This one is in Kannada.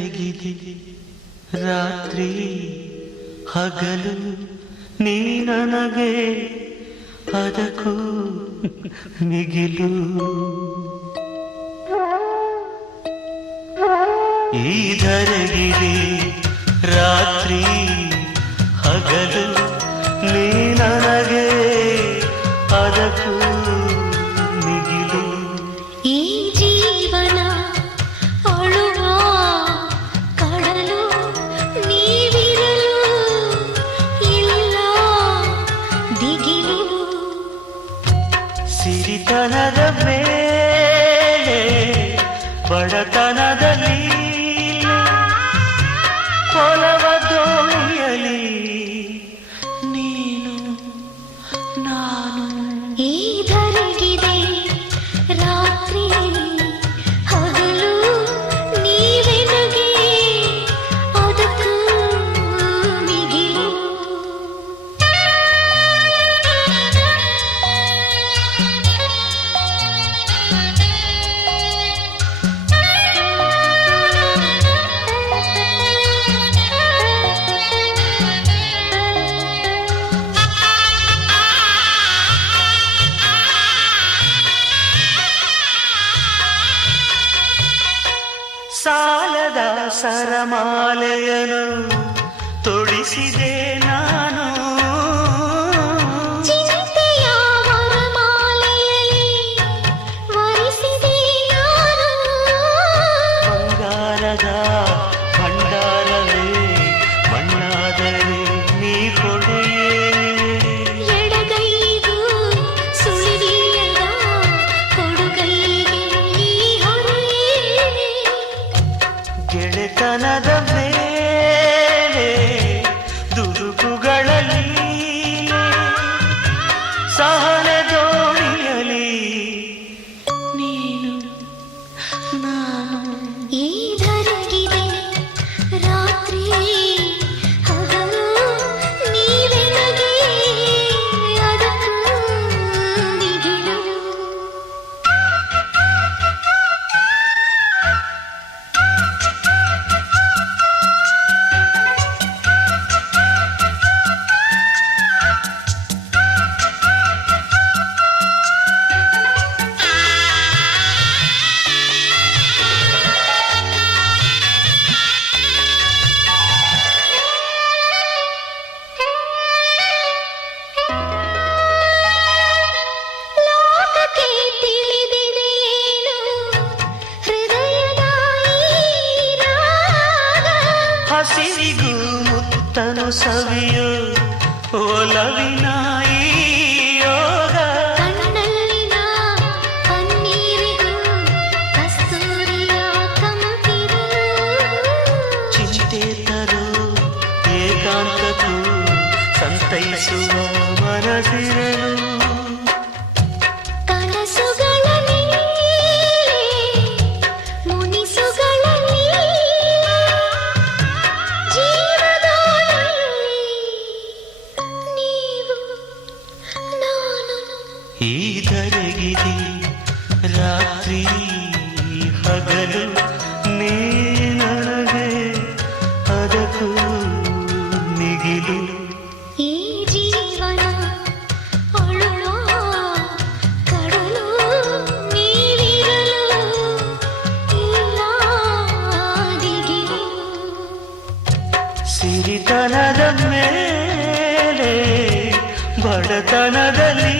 ಈಧರೆಗಿದೆ ರಾತ್ರಿ ಹಗಲು ನೀ ನನಗೆ ಅದಕ್ಕೂ ಮಿಗಿಲು ಈಧರೆಗಿದೆ ರಾತ್ರಿ ಹಗಲು ನೀ ನನಗೆ ಅದಕ್ಕೂ ಮಿಗಿಲು ಈ ಜೀವನ ಅಳುವ ಕಡಲು ನೀವಿರಲು ಇಲ್ಲ ದಿಗಿಲು ಸಿರಿತನದ ಮೇಲೆ ಬಡತನದಲ್ಲಿ ಕೊಲವ ದೋಣಿಯಲಿ ನೀನು ನಾನು ಈಧರೆಗಿದೆ ರಾತ್ರಿ ಹಗಲು ನೀವೆನಗೆ ಅದಕ್ಕೂ ಮಿಗಿಲು ಸಾಲದ ಸರಮಾಲೆಯನು ತೊಡಿಸಿದೆ ನಾನು ಚಿಂತೆಯ ವರಮಾಲೆಯಲ್ಲಿ ವರಿಸಿದೆ ನಾನು ಬಂಗಾರದ ಭಂಡಾರವೇ ಮಣ್ಣಾದರೆ ನೀ ಕೊಡೆಯೇ ಎಡಗೈಗೂ ಸುಳಿದಿಯದ ಕೊಡುಗೈಗೆ ಈ ಹೊರೆಯೇ ಗೆಳೆತನದ ಮೇಲೆ ದುಡುಕುಗಳಲ್ಲಿ ಸಹನೆ ದೋಣಿಯಲಿ ನೀನು ನಾನು ಈಧರೆಗಿದೆ ರಾತ್ರಿ ಹಗಲು ನೀವೆನಗೆ ಅದಕ್ಕೂ ಮಿಗಿಲು ಲೋಕಕ್ಕೆ ತಿಳಿದಿದೆಯೇನು ಹೃದಯದ ಈ ರಾಗ ಹಸಿರಿಗೂ ಮುತ್ತನು ಸವಿಯು ಒಲವಿನ ಈ ಯೋಗ ಕಣ್ಣಲ್ಲಿನ ಕಣ್ಣೀರಿಗೂ ಕಸ್ತೂರಿಯ ಕಂಪಿರು ಚಿಂತೆ ತರು ಏಕಾಂತಕ್ಕೂ ಸಂತೈಸುವ ಮನದಿರಲು ಕನಸುಗಳ ನೀಲೆ ಮುನಿಸುಗಳ ನೀಲೆ ಜೀವದೋಣಿಯಲ್ಲಿ ನೀವು ನಾನು ಈಧರೆಗಿದೆ ರಾತ್ರಿ ಹಗಲು ನೀ ನನಗೆ ಅದಕ್ಕೂ ಮಿಗಿಲು ಈ ಜೀವನ ಅಳುವ ಕಡಲು ನೀವಿರಲು ಇಲ್ಲ ದಿಗಿಲು ಸಿರಿತನದ ಮೇಲೆ ಬಡತನದಲ್ಲಿ